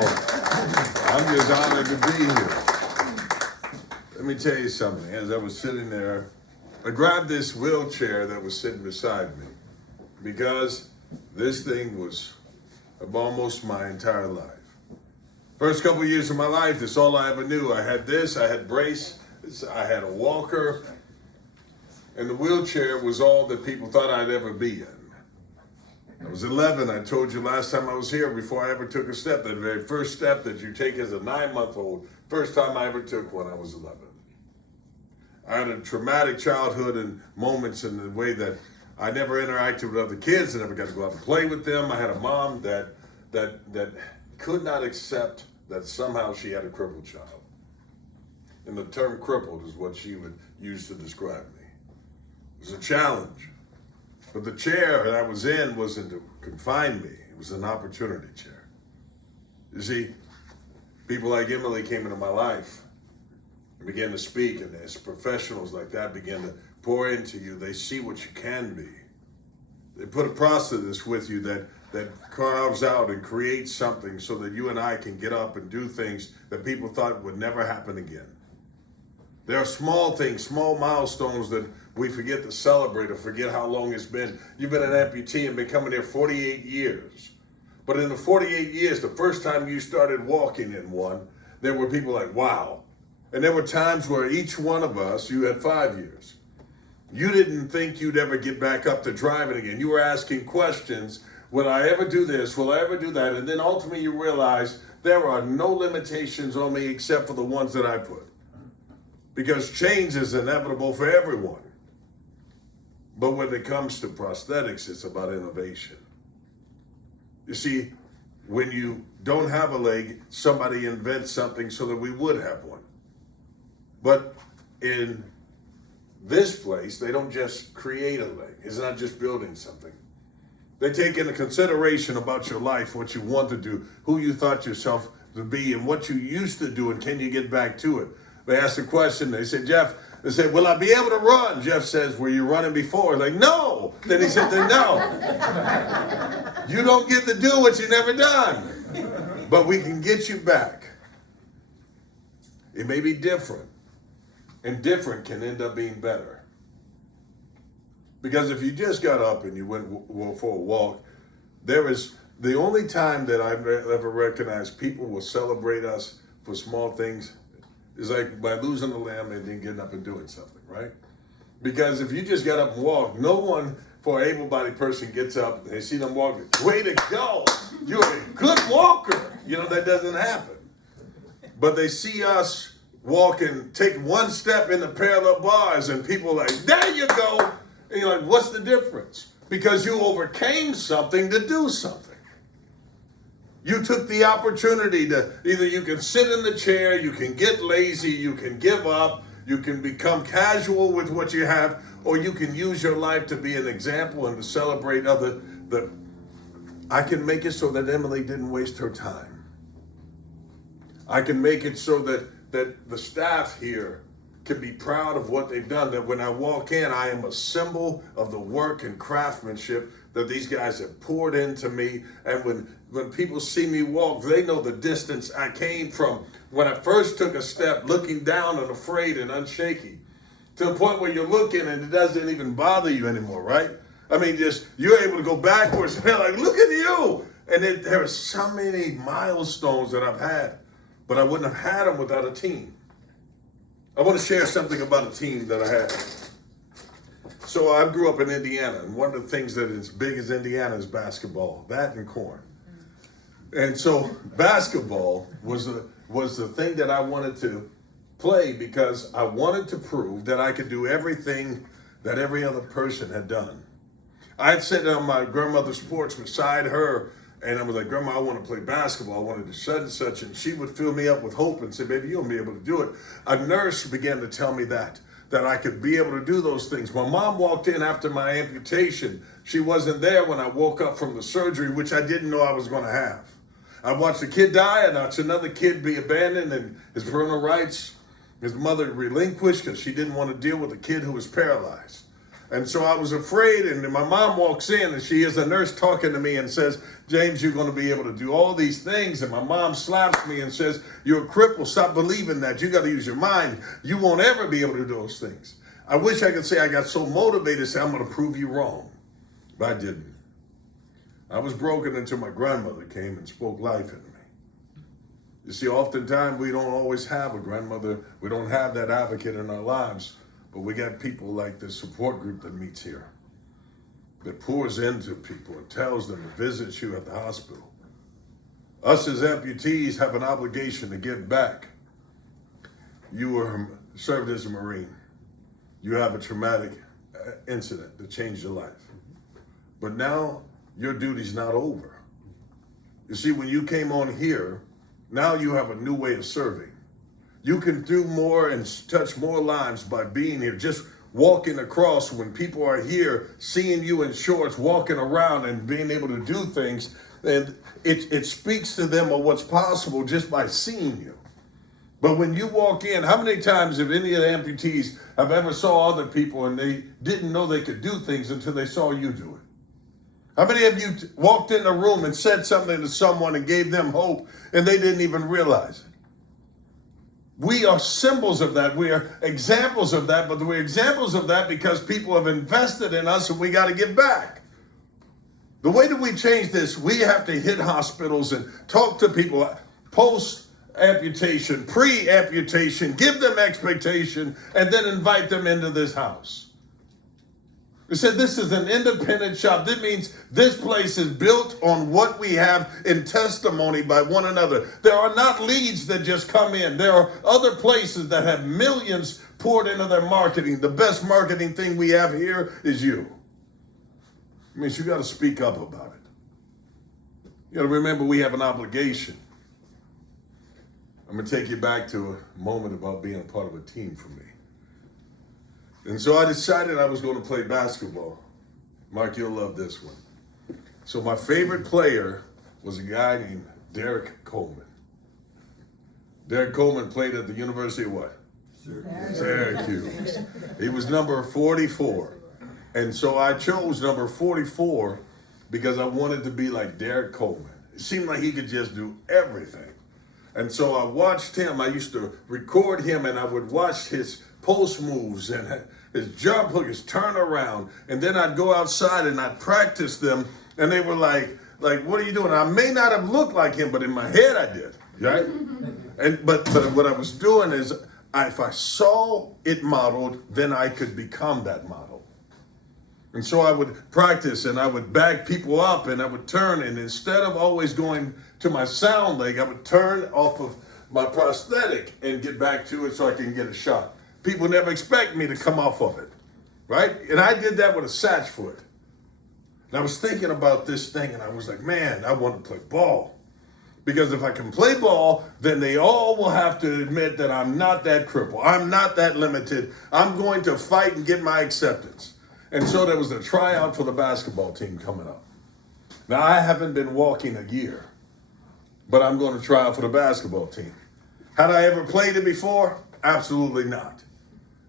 I'm just honored to be here. Let me tell you something. As I was sitting there, I grabbed this wheelchair that was sitting beside me because this thing was of almost my entire life. First couple of years of my life, that's all I ever knew. I had this, I had brace, I had a walker, and the wheelchair was all that people thought I'd ever be in. I was 11, I told you last time I was here, before I ever took a step, that very first step that you take as a 9-month-old, first time I ever took one, I was 11. I had a traumatic childhood and moments in the way that I never interacted with other kids. I never got to go out and play with them. I had a mom that could not accept that somehow she had a crippled child. And the term crippled is what she would use to describe me. It was a challenge. But the chair that I was in wasn't to confine me. It was an opportunity chair. You see, people like Emily came into my life and began to speak, and as professionals like that begin to pour into you, they see what you can be. They put a prosthetic with you that carves out and creates something so that you and I can get up and do things that people thought would never happen again. There are small things, small milestones that we forget to celebrate or forget how long it's been. You've been an amputee and been coming here 48 years. But in the 48 years, the first time you started walking in one, there were people like, wow. And there were times where each one of us, you had 5 years. You didn't think you'd ever get back up to driving again. You were asking questions. Will I ever do this? Will I ever do that? And then ultimately you realize there are no limitations on me except for the ones that I put. Because change is inevitable for everyone. But when it comes to prosthetics, it's about innovation. You see, when you don't have a leg, somebody invents something so that we would have one. But in this place, they don't just create a leg. It's not just building something. They take into consideration about your life, what you want to do, who you thought yourself to be, and what you used to do, and can you get back to it? They asked the question, they said, Jeff, they said, will I be able to run? Jeff says, were you running before? Like, no. Then he said, no. You don't get to do what you never done. But we can get you back. It may be different. And different can end up being better. Because if you just got up and you went for a walk, there is the only time that I've ever recognized people will celebrate us for small things is like by losing a limb and then getting up and doing something, right? Because if you just got up and walked, no one for an able-bodied person gets up and they see them walking, way to go, you're a good walker. You know, that doesn't happen. But they see us walk and take one step in the parallel bars and people are like, there you go. And you're like, what's the difference? Because you overcame something to do something. You took the opportunity to, either you can sit in the chair, you can get lazy, you can give up, you can become casual with what you have, or you can use your life to be an example and to celebrate other. I can make it so that Emily didn't waste her time. I can make it so that the staff here can be proud of what they've done, that when I walk in, I am a symbol of the work and craftsmanship that these guys have poured into me. And when people see me walk, they know the distance I came from when I first took a step, looking down and afraid and unshaky, to the point where you're looking and it doesn't even bother you anymore, right? I mean, just you're able to go backwards and they're like, look at you. And there are so many milestones that I've had, but I wouldn't have had them without a team. I want to share something about a team that I had. So I grew up in Indiana, and one of the things that is big as Indiana is basketball, that and corn. And so basketball was the thing that I wanted to play because I wanted to prove that I could do everything that every other person had done. I'd sit on my grandmother's porch beside her, and I was like, Grandma, I want to play basketball. I wanted to such and such. And she would fill me up with hope and say, baby, you'll be able to do it. A nurse began to tell me that I could be able to do those things. My mom walked in after my amputation. She wasn't there when I woke up from the surgery, which I didn't know I was going to have. I watched a kid die, and I watched another kid be abandoned and his parental rights, his mother relinquished because she didn't want to deal with a kid who was paralyzed. And so I was afraid, and my mom walks in, and she is a nurse talking to me and says, James, you're going to be able to do all these things. And my mom slaps me and says, you're a cripple. Stop believing that. You got to use your mind. You won't ever be able to do those things. I wish I could say I got so motivated to say, I'm going to prove you wrong. But I didn't. I was broken until my grandmother came and spoke life into me. You see, oftentimes we don't always have a grandmother. We don't have that advocate in our lives. But we got people like this support group that meets here, that pours into people and tells them to visit you at the hospital. Us as amputees have an obligation to give back. You were served as a Marine. You have a traumatic incident that changed your life. But now your duty's not over. You see, when you came on here, now you have a new way of serving. You can do more and touch more lives by being here, just walking across when people are here, seeing you in shorts, walking around and being able to do things. And it speaks to them of what's possible just by seeing you. But when you walk in, how many times have any of the amputees have ever saw other people and they didn't know they could do things until they saw you do it? How many of you walked in a room and said something to someone and gave them hope and they didn't even realize it? We are symbols of that. We are examples of that, but we're examples of that because people have invested in us and we got to give back. The way that we change this, we have to hit hospitals and talk to people post-amputation, pre-amputation, give them expectation, and then invite them into this house. We said this is an independent shop. That means this place is built on what we have in testimony by one another. There are not leads that just come in. There are other places that have millions poured into their marketing. The best marketing thing we have here is you. It means you got to speak up about it. You got to remember we have an obligation. I'm going to take you back to a moment about being a part of a team for me. And so I decided I was going to play basketball. Mark, you'll love this one. So my favorite player was a guy named Derek Coleman. Derek Coleman played at the University of what? Syracuse. He was number 44. And so I chose number 44 because I wanted to be like Derek Coleman. It seemed like he could just do everything. And so I watched him. I used to record him and I would watch his post moves and his jump hook, his turnaround. And then I'd go outside and I'd practice them. And they were like, what are you doing? I may not have looked like him, but in my head I did, right? But what I was doing is if I saw it modeled, then I could become that model. And so I would practice and I would back people up and I would turn. And instead of always going to my sound leg, I would turn off of my prosthetic and get back to it so I can get a shot. People never expect me to come off of it, right? And I did that with a satch foot. And I was thinking about this thing and I was like, man, I want to play ball. Because if I can play ball, then they all will have to admit that I'm not that crippled. I'm not that limited. I'm going to fight and get my acceptance. And so there was a tryout for the basketball team coming up. Now, I haven't been walking a year, but I'm going to try out for the basketball team. Had I ever played it before? Absolutely not.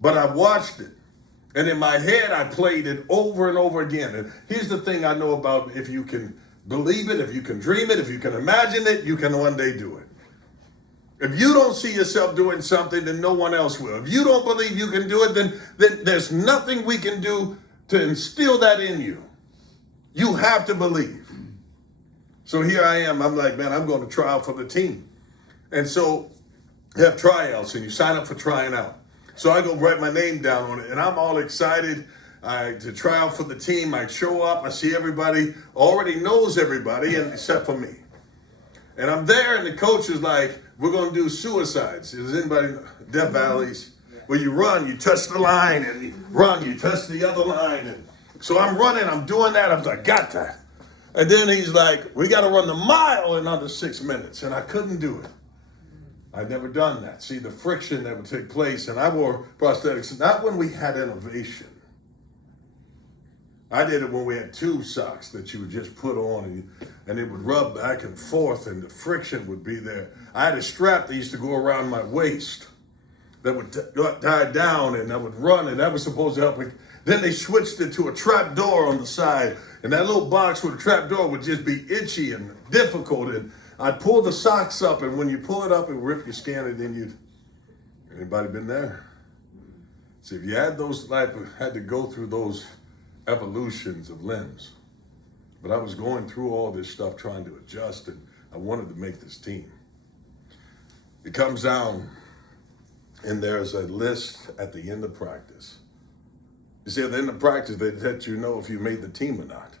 But I watched it. And in my head, I played it over and over again. And here's the thing I know about if you can believe it, if you can dream it, if you can imagine it, you can one day do it. If you don't see yourself doing something, then no one else will. If you don't believe you can do it, then there's nothing we can do to instill that in you. You have to believe. So here I am. I'm like, man, I'm going to try out for the team. And so you have tryouts and you sign up for trying out. So I go write my name down on it and I'm all excited to try out for the team. I show up, I see everybody, already knows everybody and except for me. And I'm there and the coach is like, we're going to do suicides. Is anybody, Death Valleys? Where you run, you touch the line, and you run, you touch the other line. And so I'm running, I'm doing that. I'm like, got that. And then he's like, we got to run the mile in under 6 minutes. And I couldn't do it. I'd never done that. See, the friction that would take place. And I wore prosthetics, not when we had innovation. I did it when we had tube socks that you would just put on and it would rub back and forth and the friction would be there. I had a strap that used to go around my waist that would tie down and I would run and that was supposed to help Then they switched it to a trap door on the side. And that little box with a trap door would just be itchy and difficult. And I'd pull the socks up, and when you pull it up and rip your skin, and then anybody been there? See, if you had had to go through those evolutions of limbs. But I was going through all this stuff trying to adjust, and I wanted to make this team. It comes down, and there's a list at the end of practice. You see, at the end of practice, they let you know if you made the team or not.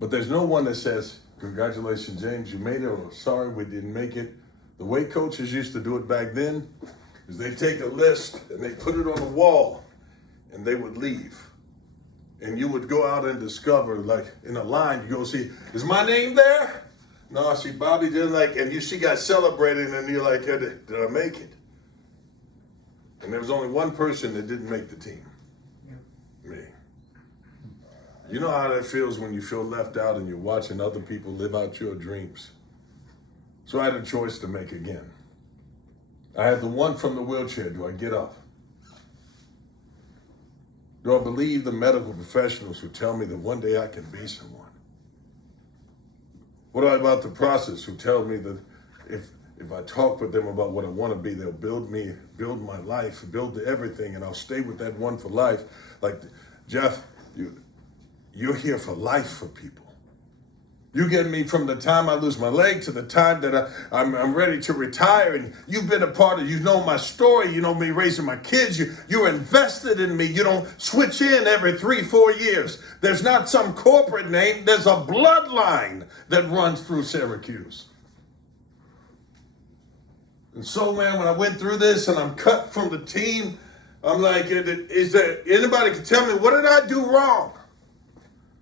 But there's no one that says, congratulations, James, you made it, or sorry, we didn't make it. The way coaches used to do it back then is they take a list and they put it on the wall, and they would leave. And you would go out and discover, like in a line, you go see, is my name there? No, I see Bobby didn't and you see guys celebrating, and you're like, hey, did I make it? And there was only one person that didn't make the team. Me. You know how that feels when you feel left out and you're watching other people live out your dreams. So I had a choice to make again. I had the one from the wheelchair. Do I get up? Do I believe the medical professionals who tell me that one day I can be someone? What about the process who tell me that if I talk with them about what I want to be, they'll build my life, build everything, and I'll stay with that one for life. Like, Jeff, you're here for life for people. You get me from the time I lose my leg to the time that I'm ready to retire, and you've been a part of, you know my story, you know me raising my kids, you're invested in me. You don't switch in every 3-4 years. There's not some corporate name, there's a bloodline that runs through Syracuse. And so, man, when I went through this and I'm cut from the team, I'm like, is there anybody can tell me, what did I do wrong?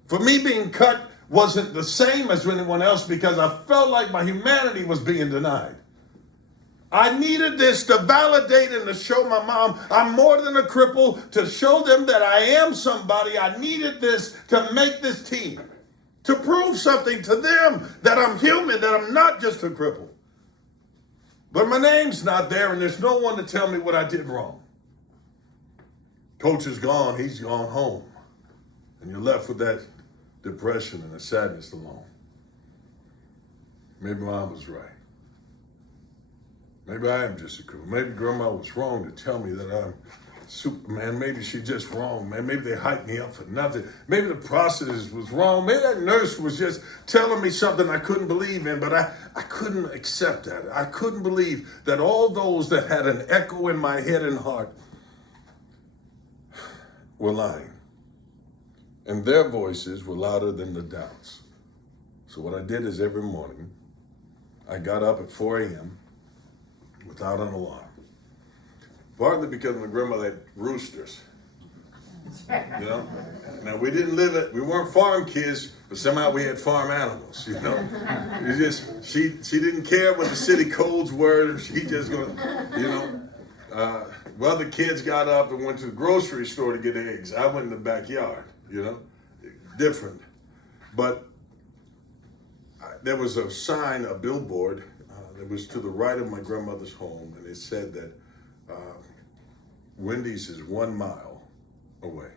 For me, being cut wasn't the same as anyone else because I felt like my humanity was being denied. I needed this to validate and to show my mom I'm more than a cripple, to show them that I am somebody. I needed this to make this team, to prove something to them that I'm human, that I'm not just a cripple. But my name's not there, and there's no one to tell me what I did wrong. Coach is gone, he's gone home. And you're left with that depression and the sadness alone. Maybe Mom was right. Maybe I am just a cripple. Maybe Grandma was wrong to tell me that I'm Superman. Maybe she's just wrong, man. Maybe they hyped me up for nothing. Maybe the process was wrong. Maybe that nurse was just telling me something I couldn't believe in, but I couldn't accept that. I couldn't believe that all those that had an echo in my head and heart were lying. And their voices were louder than the doubts. So what I did is every morning, I got up at 4 a.m. without an alarm. Partly because my grandmother had roosters. You know? Now we weren't farm kids, but somehow we had farm animals, you know? It just, she didn't care what the city codes were. She just gonna, you know? Well, the kids got up and went to the grocery store to get eggs. I went in the backyard, you know? Different. But there was a sign, a billboard, that was to the right of my grandmother's home, and it said that Wendy's is 1 mile away.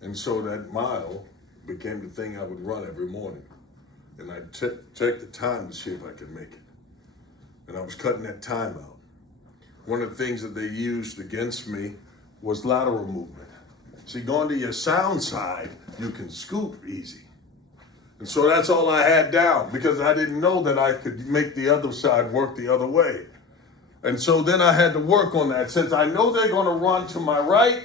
And so that mile became the thing I would run every morning. And I'd check the time to see if I could make it. And I was cutting that time out. One of the things that they used against me was lateral movement. See, going to your sound side, you can scoot easy. And so that's all I had down because I didn't know that I could make the other side work the other way. And so then I had to work on that. Since I know they're going to run to my right,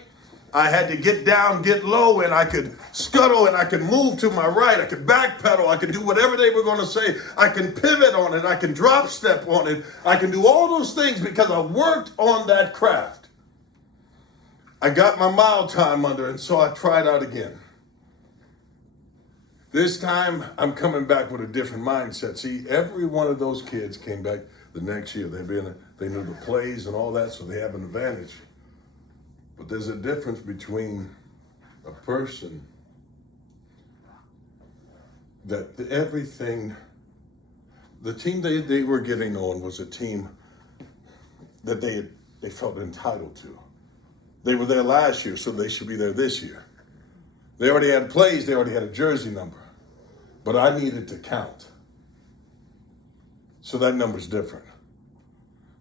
I had to get down, get low, and I could scuttle and I could move to my right. I could backpedal. I could do whatever they were going to say. I can pivot on it. I can drop step on it. I can do all those things because I worked on that craft. I got my mile time under, and so I tried out again. This time, I'm coming back with a different mindset. See, every one of those kids came back the next year. They knew the plays and all that, so they have an advantage. But there's a difference between a person that everything, the team they were getting on was a team that they felt entitled to. They were there last year, so they should be there this year. They already had plays, they already had a jersey number. But I needed to count. So that number's different.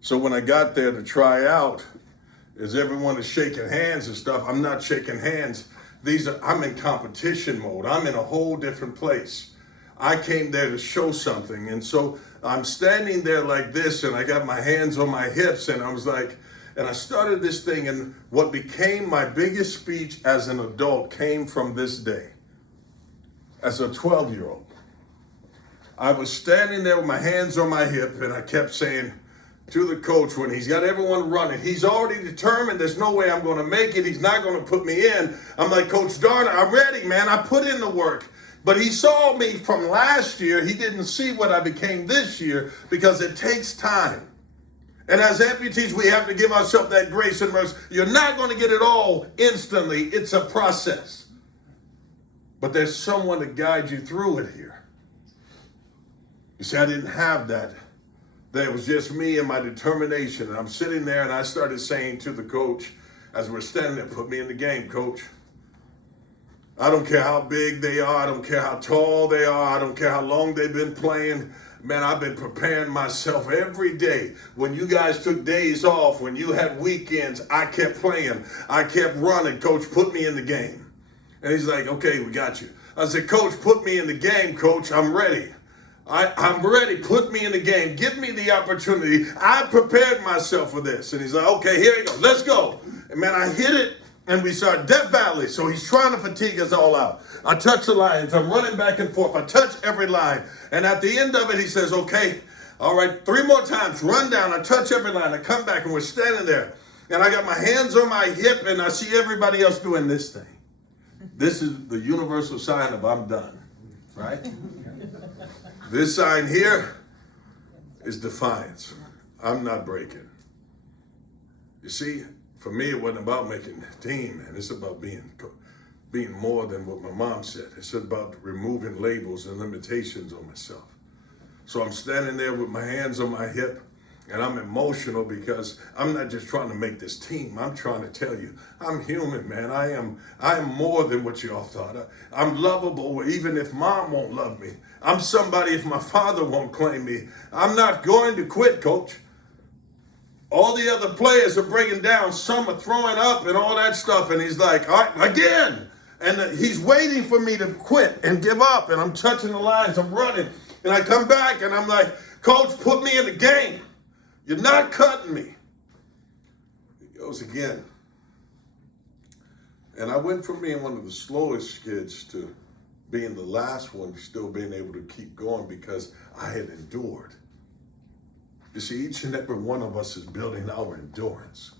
So when I got there to try out, as everyone is shaking hands and stuff, I'm not shaking hands. I'm in competition mode. I'm in a whole different place. I came there to show something. And so I'm standing there like this, and I got my hands on my hips, and I was like, and I started this thing, and what became my biggest speech as an adult came from this day. As a 12-year-old, I was standing there with my hands on my hip, and I kept saying to the coach, when he's got everyone running, he's already determined there's no way I'm going to make it. He's not going to put me in. I'm like, Coach Darner, I'm ready, man. I put in the work. But he saw me from last year. He didn't see what I became this year because it takes time. And as amputees, we have to give ourselves that grace and mercy. You're not going to get it all instantly. It's a process. But there's someone to guide you through it here. You see, I didn't have that. That was just me and my determination. And I'm sitting there, and I started saying to the coach, as we're standing there, put me in the game, coach. I don't care how big they are. I don't care how tall they are. I don't care how long they've been playing. Man, I've been preparing myself every day. When you guys took days off, when you had weekends, I kept playing. I kept running. Coach, put me in the game. And he's like, okay, we got you. I said, Coach, put me in the game, Coach. I'm ready. I'm ready. Put me in the game. Give me the opportunity. I prepared myself for this. And he's like, okay, here you go. Let's go. And man, I hit it. And we start Death Valley, so he's trying to fatigue us all out. I touch the lines. I'm running back and forth. I touch every line. And at the end of it, he says, okay, all right, 3 more times. Run down. I touch every line. I come back, and we're standing there. And I got my hands on my hip, and I see everybody else doing this thing. This is the universal sign of I'm done, right? This sign here is defiance. I'm not breaking. You see, for me, it wasn't about making the team, man. It's about being more than what my mom said. It's about removing labels and limitations on myself. So I'm standing there with my hands on my hip, and I'm emotional because I'm not just trying to make this team. I'm trying to tell you, I'm human, man. I am more than what you all thought. I'm lovable even if mom won't love me. I'm somebody if my father won't claim me. I'm not going to quit, coach. All the other players are breaking down. Some are throwing up and all that stuff. And he's like, all right, again. And he's waiting for me to quit and give up. And I'm touching the lines. I'm running. And I come back and I'm like, Coach, put me in the game. You're not cutting me. He goes again. And I went from being one of the slowest kids to being the last one, still being able to keep going because I had endured. You see, each and every one of us is building our endurance.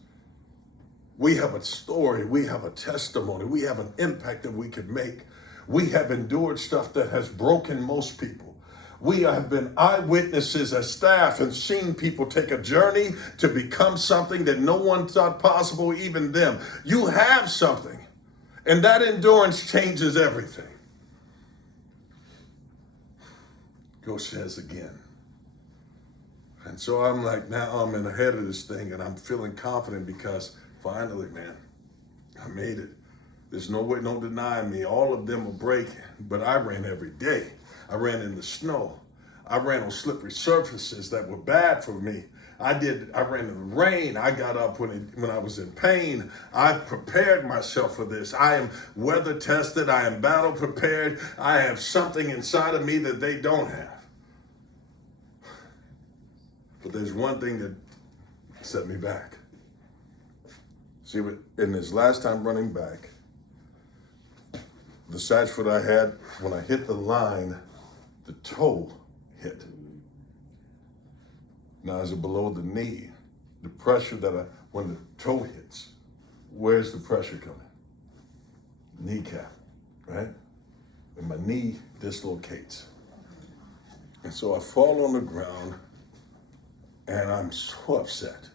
We have a story, we have a testimony, we have an impact that we could make. We have endured stuff that has broken most people. We have been eyewitnesses as staff and seen people take a journey to become something that no one thought possible, even them. You have something, and that endurance changes everything. Coach says again. And so I'm like, now I'm in the head of this thing, and I'm feeling confident because finally, man, I made it. There's no way, no denying me. All of them are breaking, but I ran every day. I ran in the snow. I ran on slippery surfaces that were bad for me. I ran in the rain. I got up when I was in pain. I prepared myself for this. I am weather tested. I am battle prepared. I have something inside of me that they don't have. But there's one thing that set me back. See, in this last time running back, the side foot I had, when I hit the line, the toe hit. Now, is it below the knee? The pressure when the toe hits, where's the pressure coming? Kneecap, right? And my knee dislocates. And so I fall on the ground, and I'm so upset.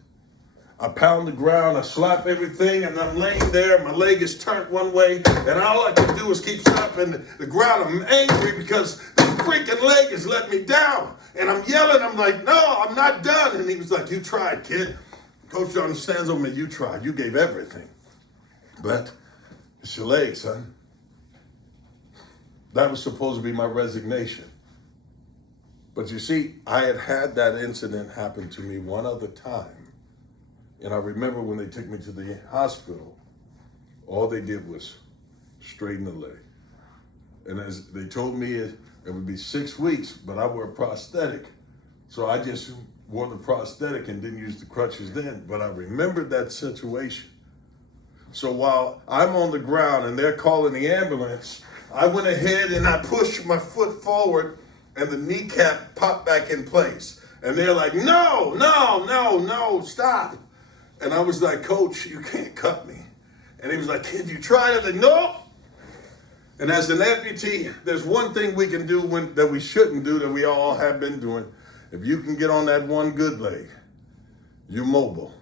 I pound the ground, I slap everything, and I'm laying there. My leg is turned one way, and all I can do is keep slapping the ground. I'm angry because the freaking leg has let me down. And I'm yelling, I'm like, no, I'm not done. And he was like, you tried, kid. Coach John stands over me, you tried. You gave everything. But it's your leg, son. That was supposed to be my resignation. But you see, I had that incident happen to me one other time. And I remember when they took me to the hospital, all they did was straighten the leg. And as they told me it would be 6 weeks, but I wore a prosthetic. So I just wore the prosthetic and didn't use the crutches then. But I remembered that situation. So while I'm on the ground and they're calling the ambulance, I went ahead and I pushed my foot forward and the kneecap popped back in place. And they're like, no, no, no, no, stop. And I was like, Coach, you can't cut me. And he was like, kid, you tried it? I was like, no. And as an amputee, there's one thing we can do that we shouldn't do that we all have been doing. If you can get on that one good leg, you're mobile.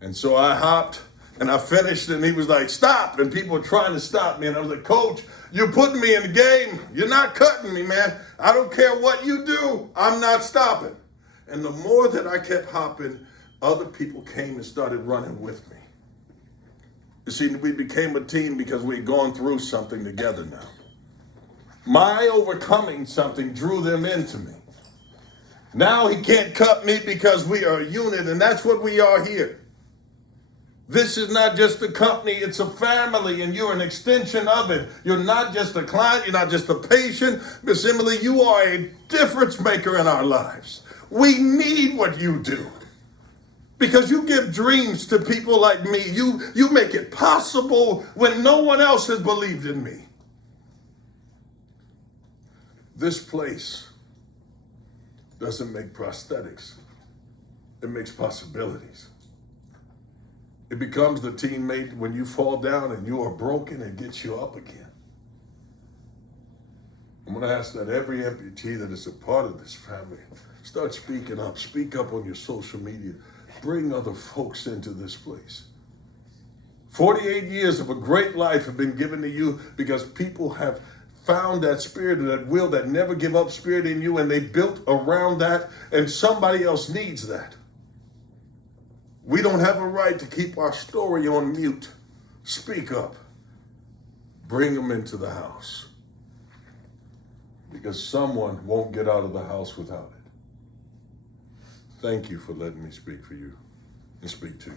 And so I hopped and I finished and he was like, stop. And people were trying to stop me. And I was like, Coach, you're putting me in the game. You're not cutting me, man. I don't care what you do. I'm not stopping. And the more that I kept hopping, other people came and started running with me. You see, we became a team because we'd gone through something together now. My overcoming something drew them into me. Now he can't cut me because we are a unit, and that's what we are here. This is not just a company, it's a family, and you're an extension of it. You're not just a client, you're not just a patient. Miss Emily, you are a difference maker in our lives. We need what you do. Because you give dreams to people like me. You make it possible when no one else has believed in me. This place doesn't make prosthetics. It makes possibilities. It becomes the teammate when you fall down and you are broken and gets you up again. I'm going to ask that every amputee that is a part of this family, start speaking up. Speak up on your social media. Bring other folks into this place. 48 years of a great life have been given to you because people have found that spirit, that will, that never give up spirit in you, and they built around that, and somebody else needs that. We don't have a right to keep our story on mute. Speak up. Bring them into the house. Because someone won't get out of the house without it. Thank you for letting me speak for you and speak to you.